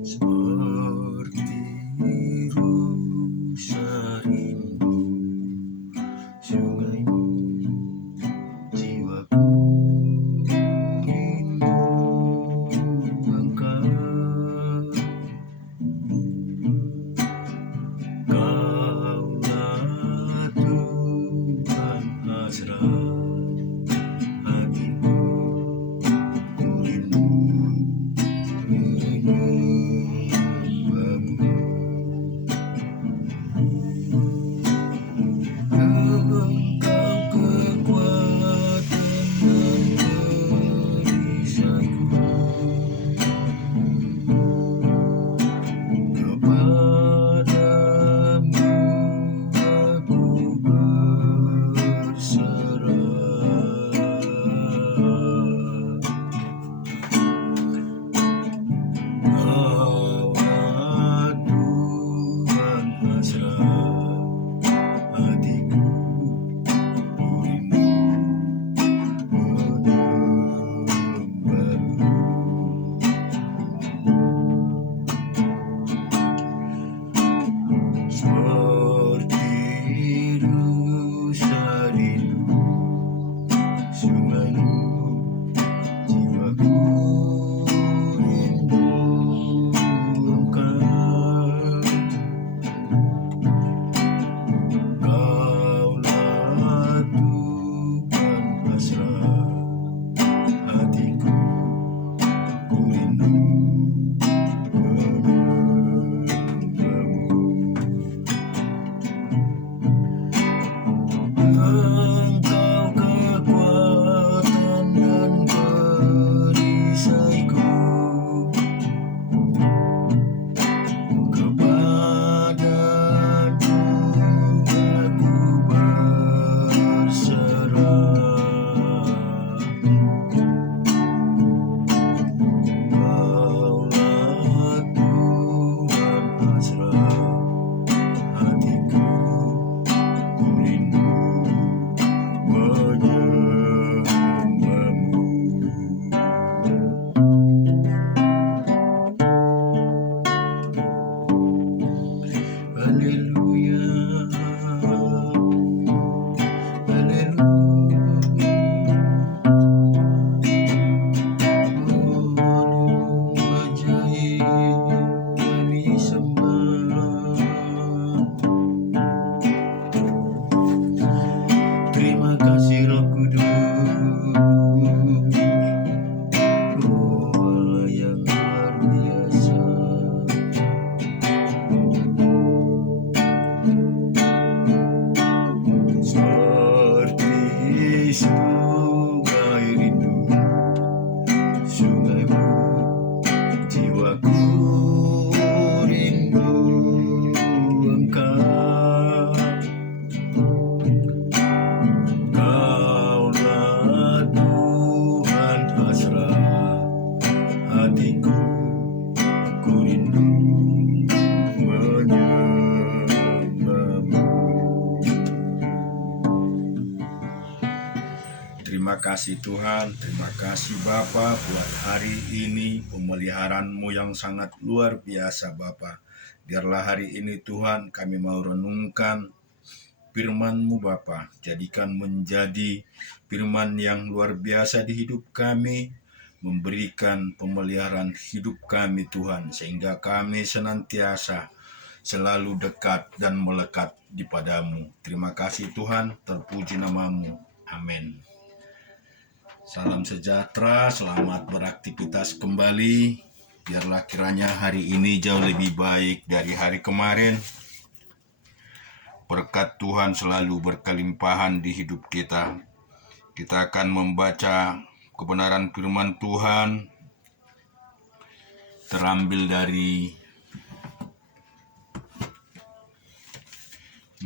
Seperti rusa rindu sungaimu, jiwaku rindu engkau. Kaulah Tuhan hasrat hatiku, ku rindu menyembahmu. Engkau kekuatan dan perisaiku, kepadamu aku berserah. Kaulah Tuhan hasrat hatiku, ku rindu menyembahmu. Seperti rusa rindu sungaimu, jiwaku rindu engkau. Kaulah Tuhan hasrat hatiku, ku rindu menyembahmu. Engkau kekuatan dan perisaiku, kepadamu aku berserah. Kaulah Tuhan hasrat hatiku, ku rindu menyembahmu. Haleluya, haleluya. Oh, ajaib kami sembah. Terima kasih Roh Kudus, oh Allah yang luar biasa. Seperti sungai rindu sungaimu, jiwaku rindu engkau. Kaulah Tuhan hasrat hatiku, ku rindu menyembahmu. Terima kasih Tuhan, terima kasih Bapa buat hari ini, pemeliharaan-Mu yang sangat luar biasa Bapa. Biarlah hari ini Tuhan kami mau renungkan firman-Mu Bapa, jadikan menjadi firman yang luar biasa di hidup kami, memberikan pemeliharaan hidup kami Tuhan, sehingga kami senantiasa selalu dekat dan melekat di Padamu. Terima kasih Tuhan, terpuji nama-Mu. Amin. Salam sejahtera, selamat beraktivitas kembali. Biarlah kiranya hari ini jauh lebih baik dari hari kemarin. Berkat Tuhan selalu berkelimpahan di hidup kita. Kita akan membaca kebenaran firman Tuhan terambil dari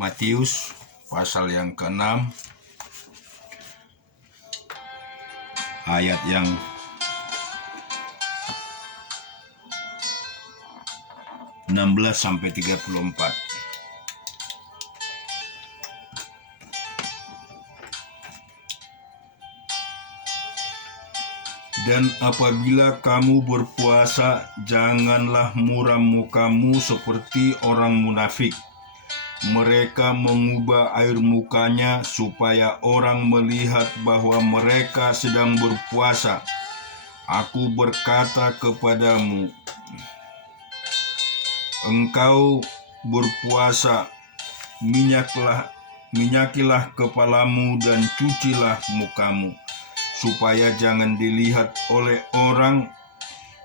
Matius pasal yang ke-6 ayat yang (16 sampai 34). Dan apabila kamu berpuasa, janganlah muram mukamu seperti orang munafik. Mereka mengubah air mukanya supaya orang melihat bahwa mereka sedang berpuasa. Aku berkata kepadamu, engkau berpuasa, minyakilah kepalamu dan cucilah mukamu, supaya jangan dilihat oleh orang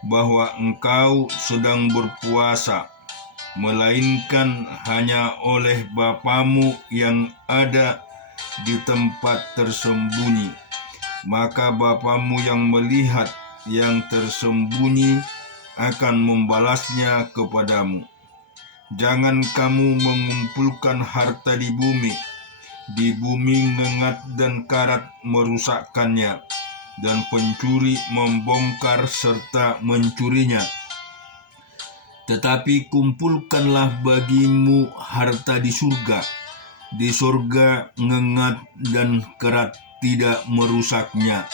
bahwa engkau sedang berpuasa, melainkan hanya oleh Bapamu yang ada di tempat tersembunyi. Maka Bapamu yang melihat yang tersembunyi akan membalasnya kepadamu. Jangan kamu mengumpulkan harta di bumi. Di bumi ngengat dan karat merusakkannya, dan pencuri membongkar serta mencurinya. Tetapi kumpulkanlah bagimu harta di surga. Di surga ngengat dan karat tidak merusaknya,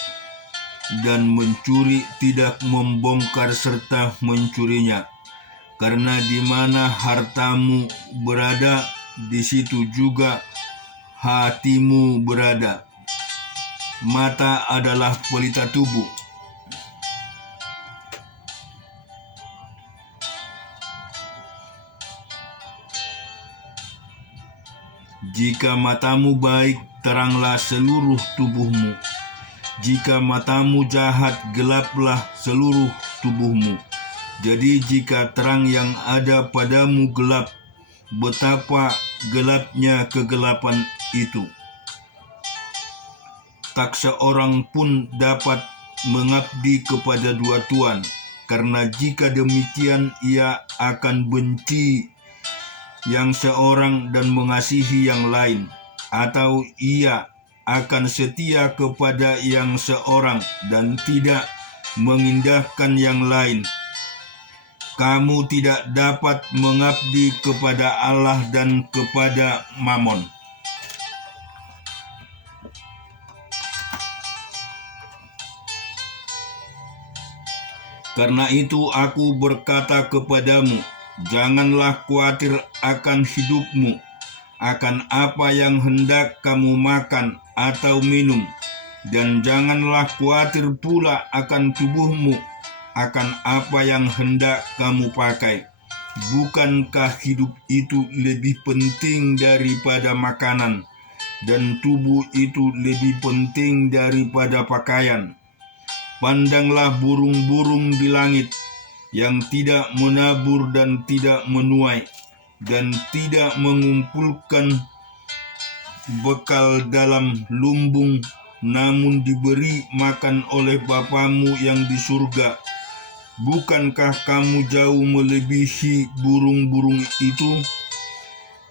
dan mencuri tidak membongkar serta mencurinya. Karena di mana hartamu berada, di situ juga hatimu berada. Mata adalah pelita tubuh. Jika matamu baik, teranglah seluruh tubuhmu. Jika matamu jahat, gelaplah seluruh tubuhmu. Jadi jika terang yang ada padamu gelap, betapa gelapnya kegelapan itu. Tak seorang pun dapat mengabdi kepada dua tuan, karena jika demikian ia akan benci yang seorang dan mengasihi yang lain, atau ia akan setia kepada yang seorang dan tidak mengindahkan yang lain. Kamu tidak dapat mengabdi kepada Allah dan kepada Mammon. Karena itu aku berkata kepadamu, janganlah khawatir akan hidupmu, akan apa yang hendak kamu makan atau minum, dan janganlah khawatir pula akan tubuhmu, akan apa yang hendak kamu pakai. Bukankah hidup itu lebih penting daripada makanan, dan tubuh itu lebih penting daripada pakaian? Pandanglah burung-burung di langit, yang tidak menabur dan tidak menuai, dan tidak mengumpulkan bekal dalam lumbung, namun diberi makan oleh Bapamu yang di surga. Bukankah kamu jauh melebihi burung-burung itu?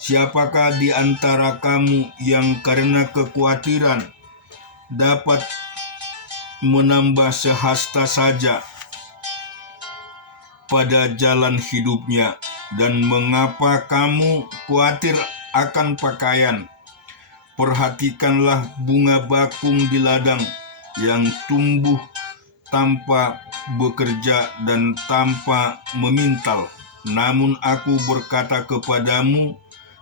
Siapakah di antara kamu yang karena kekhawatiran dapat menambah sehasta saja pada jalan hidupnya? Dan mengapa kamu khawatir akan pakaian? Perhatikanlah bunga bakung di ladang yang tumbuh tanpa bekerja dan tanpa memintal. Namun aku berkata kepadamu,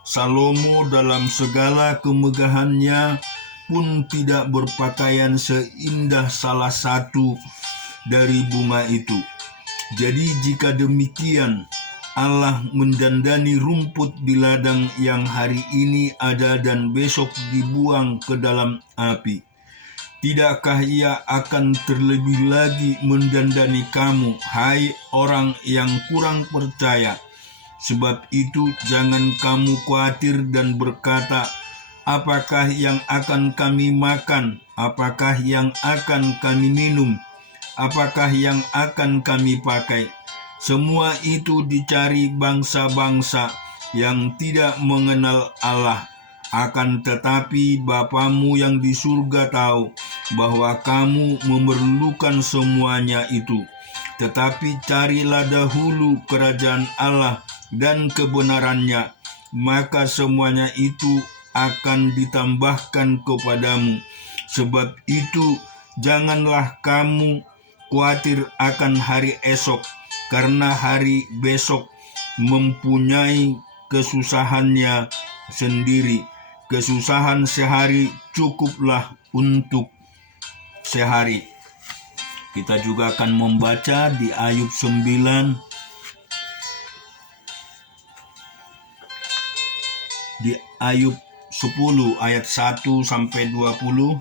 Salomo dalam segala kemegahannya pun tidak berpakaian seindah salah satu dari bunga itu. Jadi jika demikian, Allah mendandani rumput di ladang yang hari ini ada dan besok dibuang ke dalam api. Tidakkah ia akan terlebih lagi mendandani kamu, hai orang yang kurang percaya? Sebab itu jangan kamu khawatir dan berkata, apakah yang akan kami makan? Apakah yang akan kami minum? Apakah yang akan kami pakai? Semua itu dicari bangsa-bangsa yang tidak mengenal Allah. Akan tetapi Bapamu yang di surga tahu bahwa kamu memerlukan semuanya itu. Tetapi carilah dahulu kerajaan Allah dan kebenarannya, maka semuanya itu akan ditambahkan kepadamu. Sebab itu janganlah kamu khawatir akan hari esok, karena hari besok mempunyai kesusahannya sendiri. Kesusahan sehari cukuplah untuk sehari. Kita juga akan membaca di Ayub 9, di Ayub 10 ayat 1 sampai 20.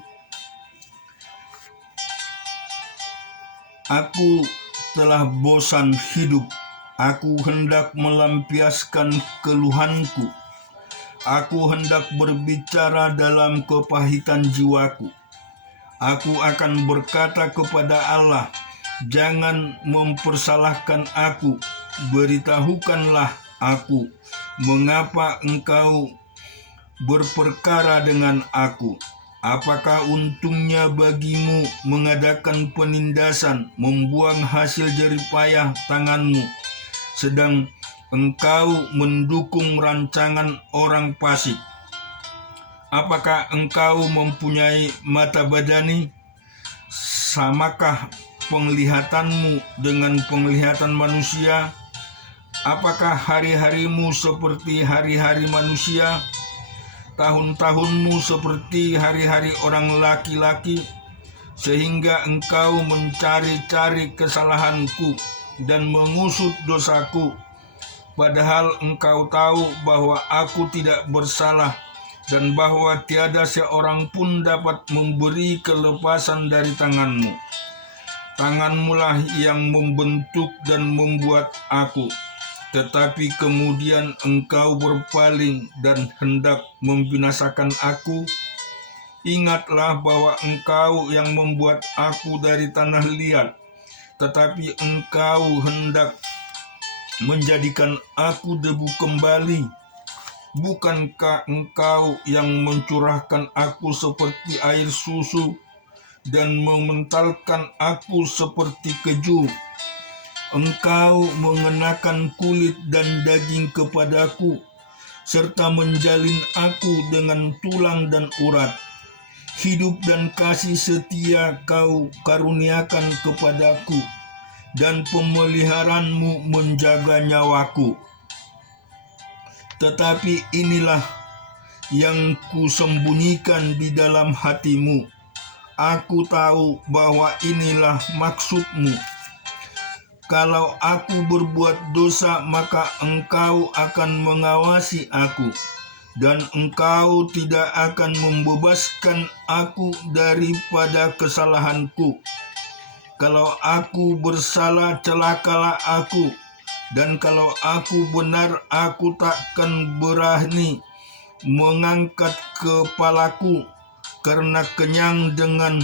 Aku telah bosan hidup, aku hendak melampiaskan keluhanku. Aku hendak berbicara dalam kepahitan jiwaku. Aku akan berkata kepada Allah, jangan mempersalahkan aku, beritahukanlah aku, mengapa engkau berperkara dengan aku. Apakah untungnya bagimu mengadakan penindasan, membuang hasil jeripayah tanganmu, sedang engkau mendukung rancangan orang fasik? Apakah engkau mempunyai mata badani? Samakah penglihatanmu dengan penglihatan manusia? Apakah hari-harimu seperti hari-hari manusia? Tahun-tahunmu seperti hari-hari orang laki-laki? Sehingga engkau mencari-cari kesalahanku dan mengusut dosaku, padahal engkau tahu bahwa aku tidak bersalah dan bahwa tiada seorang pun dapat memberi kelepasan dari tanganmu. Tanganmulah yang membentuk dan membuat aku, tetapi kemudian engkau berpaling dan hendak membinasakan aku. Ingatlah bahwa engkau yang membuat aku dari tanah liat, tetapi engkau hendak menjadikan aku debu kembali. Bukankah engkau yang mencurahkan aku seperti air susu dan mementalkan aku seperti keju? Engkau mengenakan kulit dan daging kepadaku, serta menjalin aku dengan tulang dan urat. Hidup dan kasih setia kau karuniakan kepadaku, dan pemeliharaanmu menjaga nyawaku. Tetapi inilah yang kusembunyikan di dalam hatimu. Aku tahu bahwa inilah maksudmu. Kalau aku berbuat dosa, maka engkau akan mengawasi aku, dan engkau tidak akan membebaskan aku daripada kesalahanku. Kalau aku bersalah, celakalah aku. Dan kalau aku benar, aku takkan berani mengangkat kepalaku, karena kenyang dengan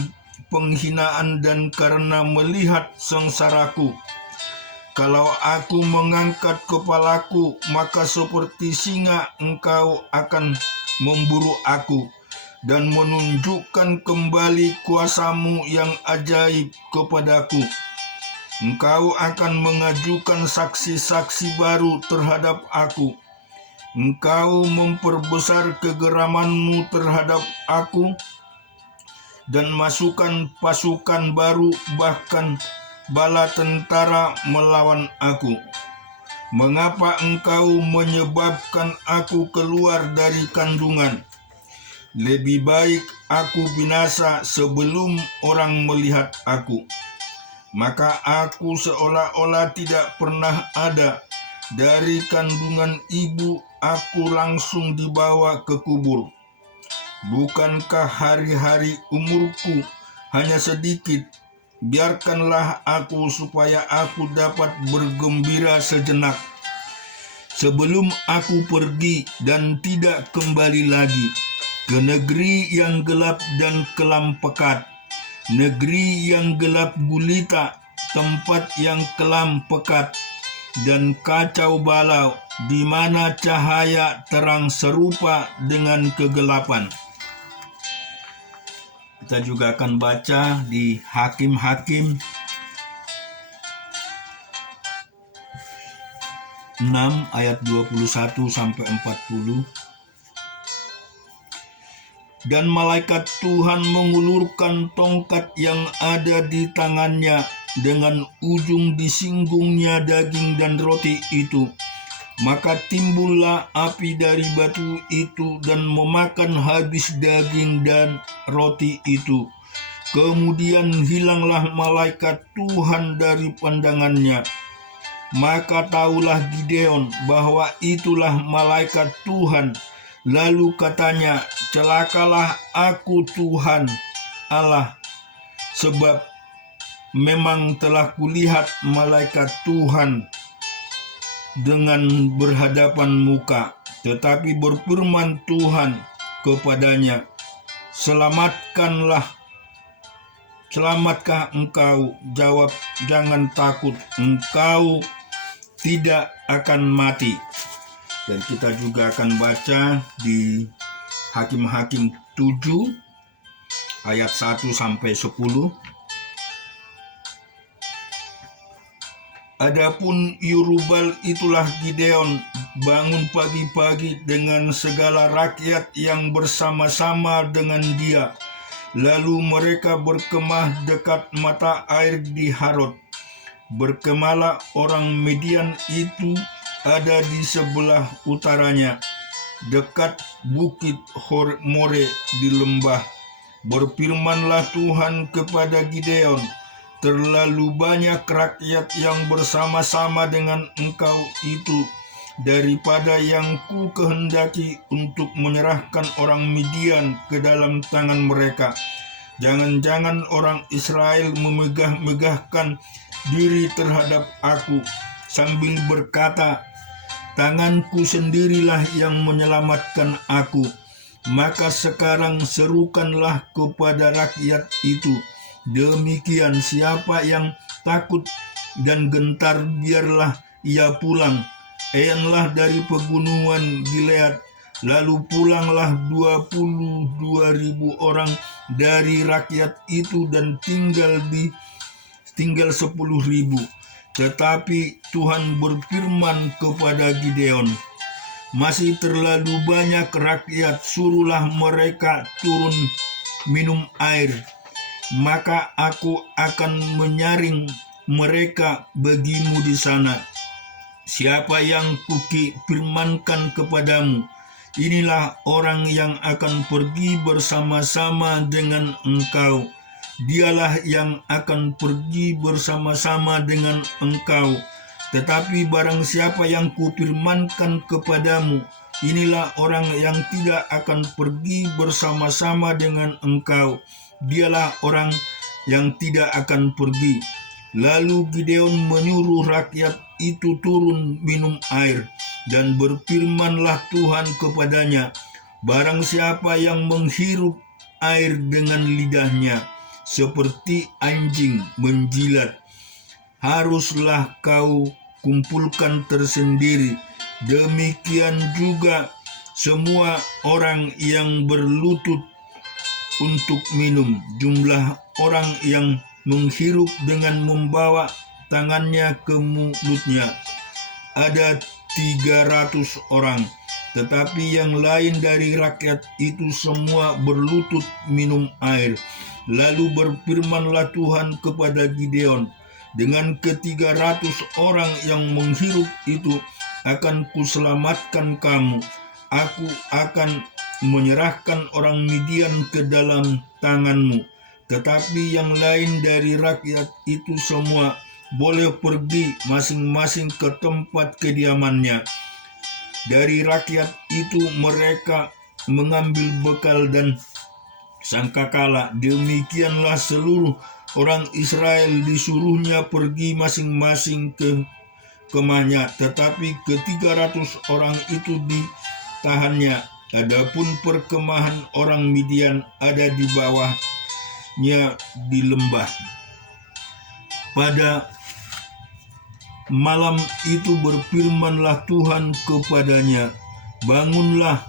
penghinaan dan karena melihat sengsaraku. Kalau aku mengangkat kepalaku, maka seperti singa engkau akan memburu aku dan menunjukkan kembali kuasamu yang ajaib kepadaku. Engkau akan mengajukan saksi-saksi baru terhadap aku. Engkau memperbesar kegeramanmu terhadap aku dan masukkan pasukan baru, bahkan bala tentara melawan aku. Mengapa engkau menyebabkan aku keluar dari kandungan? Lebih baik aku binasa sebelum orang melihat aku. Maka aku seolah-olah tidak pernah ada. Dari kandungan ibu aku langsung dibawa ke kubur. Bukankah hari-hari umurku hanya sedikit? Biarkanlah aku supaya aku dapat bergembira sejenak, sebelum aku pergi dan tidak kembali lagi ke negeri yang gelap dan kelam pekat. Negeri yang gelap gulita, tempat yang kelam pekat dan kacau balau, di mana cahaya terang serupa dengan kegelapan. Kita juga akan baca di Hakim-Hakim 6 ayat 21 sampai 40. Dan malaikat Tuhan mengulurkan tongkat yang ada di tangannya, dengan ujung disinggungnya daging dan roti itu. Maka timbullah api dari batu itu dan memakan habis daging dan roti itu. Kemudian hilanglah malaikat Tuhan dari pandangannya. Maka tahulah Gideon bahwa itulah malaikat Tuhan. Lalu katanya, celakalah aku Tuhan Allah, sebab memang telah kulihat malaikat Tuhan dengan berhadapan muka. Tetapi berfirman Tuhan kepadanya, Selamatkah engkau? Jawab, jangan takut, engkau tidak akan mati. Dan kita juga akan baca di Hakim-Hakim 7 ayat 1 sampai 10. Adapun Yerubal itulah Gideon bangun pagi-pagi dengan segala rakyat yang bersama-sama dengan dia. Lalu mereka berkemah dekat mata air di Harod. Berkemalah orang Midian itu ada di sebelah utaranya, dekat bukit More di lembah. Berfirmanlah Tuhan kepada Gideon, terlalu banyak rakyat yang bersama-sama dengan engkau itu daripada yang ku kehendaki untuk menyerahkan orang Midian ke dalam tangan mereka. Jangan-jangan orang Israel memegah-megahkan diri terhadap aku sambil berkata, tanganku sendirilah yang menyelamatkan aku. Maka sekarang serukanlah kepada rakyat itu, demikian siapa yang takut dan gentar biarlah ia pulang. Eyanglah dari pegunungan Gilead, lalu pulanglah 22.000 orang dari rakyat itu dan tinggal 10.000. Tetapi Tuhan berfirman kepada Gideon, masih terlalu banyak rakyat, suruhlah mereka turun minum air, maka aku akan menyaring mereka bagimu di sana. Siapa yang kufirmankan kepadamu, inilah orang yang akan pergi bersama-sama dengan engkau. Dialah yang akan pergi bersama-sama dengan engkau. Tetapi barang siapa yang kufirmankan kepadamu, inilah orang yang tidak akan pergi bersama-sama dengan engkau. Dialah orang yang tidak akan pergi. Lalu Gideon menyuruh rakyat itu turun minum air, dan berfirmanlah Tuhan kepadanya, barang siapa yang menghirup air dengan lidahnya seperti anjing menjilat, haruslah kau kumpulkan tersendiri. Demikian juga semua orang yang berlutut untuk minum. Jumlah orang yang menghirup dengan membawa tangannya ke mulutnya ada 300 orang. Tetapi yang lain dari rakyat itu semua berlutut minum air. Lalu berfirmanlah Tuhan kepada Gideon, dengan ke-300 orang yang menghirup itu akan kuselamatkan kamu. Aku akan menyerahkan orang Midian ke dalam tanganmu. Tetapi yang lain dari rakyat itu semua boleh pergi masing-masing ke tempat kediamannya. Dari rakyat itu mereka mengambil bekal dan sangkakala. Demikianlah seluruh orang Israel disuruhnya pergi masing-masing ke kemahnya. Tetapi ke-300 orang itu ditahannya. Adapun perkemahan orang Midian ada di bawahnya di lembah. Pada malam itu berfirmanlah Tuhan kepadanya, bangunlah,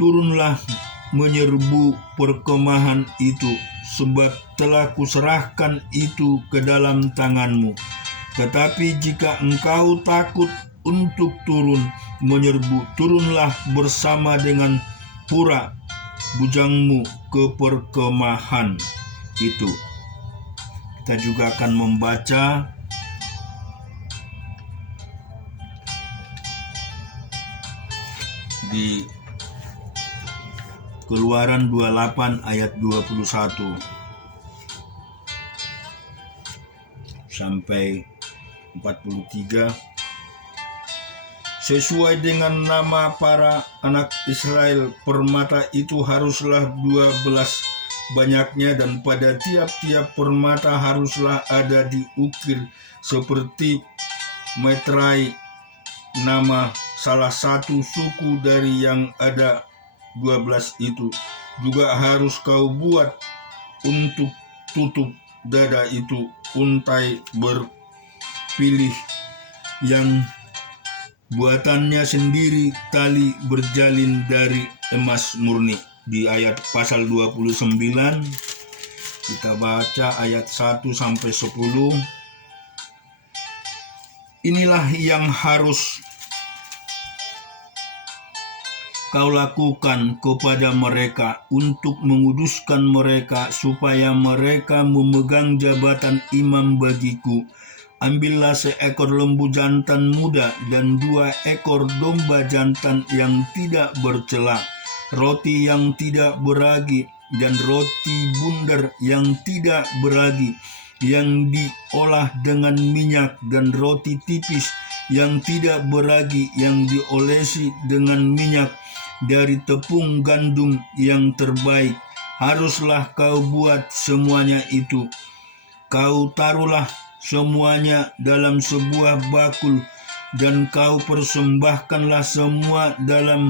turunlah menyerbu perkemahan itu, sebab telah kuserahkan itu ke dalam tanganmu. Tetapi jika engkau takut untuk turun menyerbu, turunlah bersama dengan Pura bujangmu ke perkemahan itu. Kita juga akan membaca di Keluaran 28 ayat 21 sampai 43. Sesuai dengan nama para anak Israel, permata itu haruslah 12 banyaknya, dan pada tiap-tiap permata haruslah ada diukir seperti meterai nama salah satu suku dari yang ada 12 itu. Juga harus kau buat untuk tutup dada itu untai berpilih yang buatannya sendiri, tali berjalin dari emas murni. Di ayat pasal 29 kita baca ayat 1 sampai 10. Inilah yang harus kau lakukan kepada mereka untuk menguduskan mereka, supaya mereka memegang jabatan imam bagiku. Ambillah seekor lembu jantan muda dan 2 ekor domba jantan yang tidak bercela, roti yang tidak beragi, dan roti bundar yang tidak beragi, yang diolah dengan minyak, dan roti tipis yang tidak beragi, yang diolesi dengan minyak dari tepung gandum yang terbaik. Haruslah kau buat semuanya itu. Kau taruhlah semuanya dalam sebuah bakul, dan kau persembahkanlah semua dalam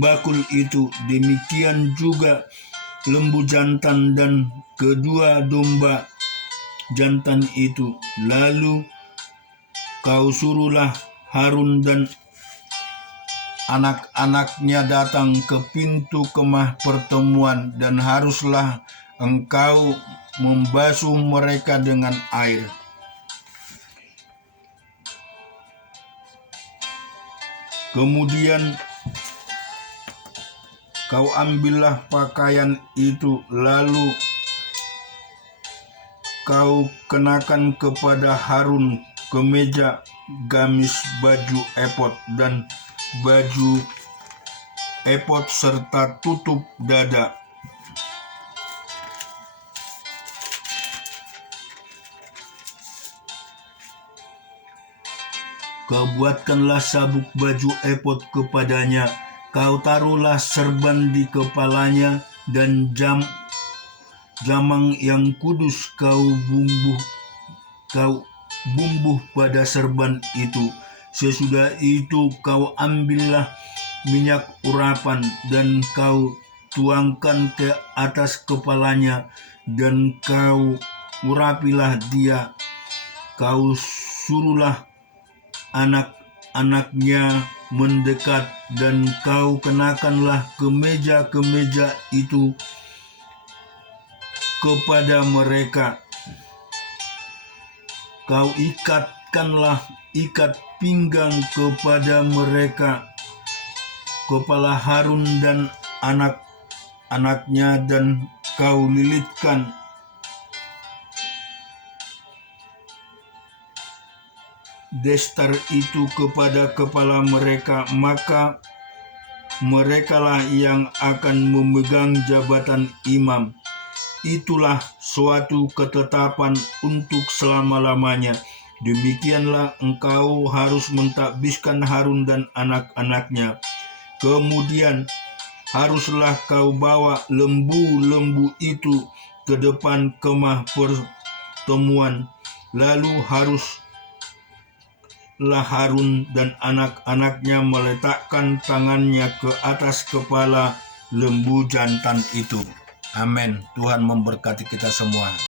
bakul itu. Demikian juga lembu jantan dan kedua domba jantan itu. Lalu kau suruhlah Harun dan anak-anaknya datang ke pintu kemah pertemuan, dan haruslah engkau membasuh mereka dengan air. Kemudian kau ambillah pakaian itu, lalu kau kenakan kepada Harun kemeja, gamis, baju efod, dan baju efod serta tutup dada. Kau buatkanlah sabuk baju efod kepadanya. Kau taruhlah serban di kepalanya, dan jamang yang kudus kau bumbuh pada serban itu. Sesudah itu kau ambillah minyak urapan, dan kau tuangkan ke atas kepalanya, dan kau urapilah dia. Kau suruhlah anak-anaknya mendekat, dan kau kenakanlah kemeja-kemeja itu kepada mereka. Kau ikatkanlah ikat pinggang kepada mereka, kepala Harun dan anak-anaknya, dan kau lilitkan destar itu kepada kepala mereka. Maka merekalah yang akan memegang jabatan imam. Itulah suatu ketetapan untuk selama-lamanya. Demikianlah engkau harus mentadbiskan Harun dan anak-anaknya. Kemudian haruslah kau bawa lembu-lembu itu ke depan kemah pertemuan. Lalu haruslah Harun dan anak-anaknya meletakkan tangannya ke atas kepala lembu jantan itu. Amin. Tuhan memberkati kita semua.